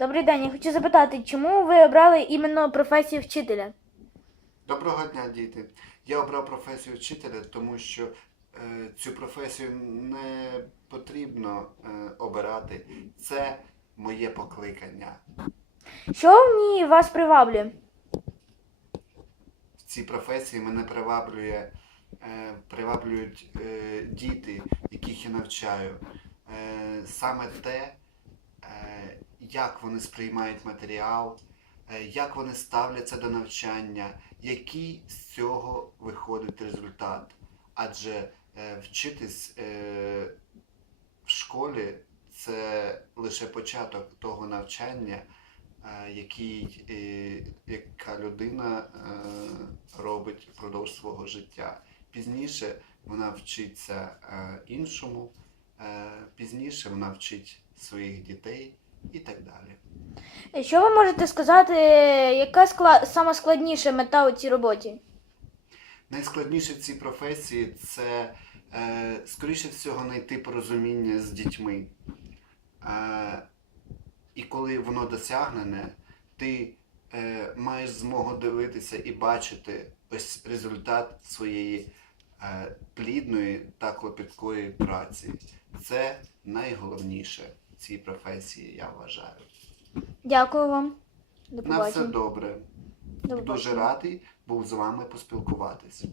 Добрий день. Я хочу запитати, чому ви обрали іменно професію вчителя? Доброго дня, діти. Я обрав професію вчителя, тому що е, цю професію не потрібно е, обирати. Це моє покликання. Що в ній вас приваблює? В цій професії мене приваблює, е, приваблюють е, діти, яких я навчаю. Е, саме те, як вони сприймають матеріал, е, як вони ставляться до навчання, який з цього виходить результат. Адже е, вчитись е, в школі це лише початок того навчання, який, яка людина робить впродовж свого життя. Пізніше вона вчиться іншому, пізніше вона вчить своїх дітей і так далі. Що ви можете сказати, яка скла... сама складніша мета у цій роботі? Найскладніше в цій професії це, е, скоріше всього, знайти порозуміння з дітьми. Е, і коли воно досягнене, ти е, маєш змогу дивитися і бачити ось результат своєї е, плідної та клопіткої праці. Це найголовніше цій професії, я вважаю. Дякую вам. До На все добре. До Дуже радий був з вами поспілкуватись.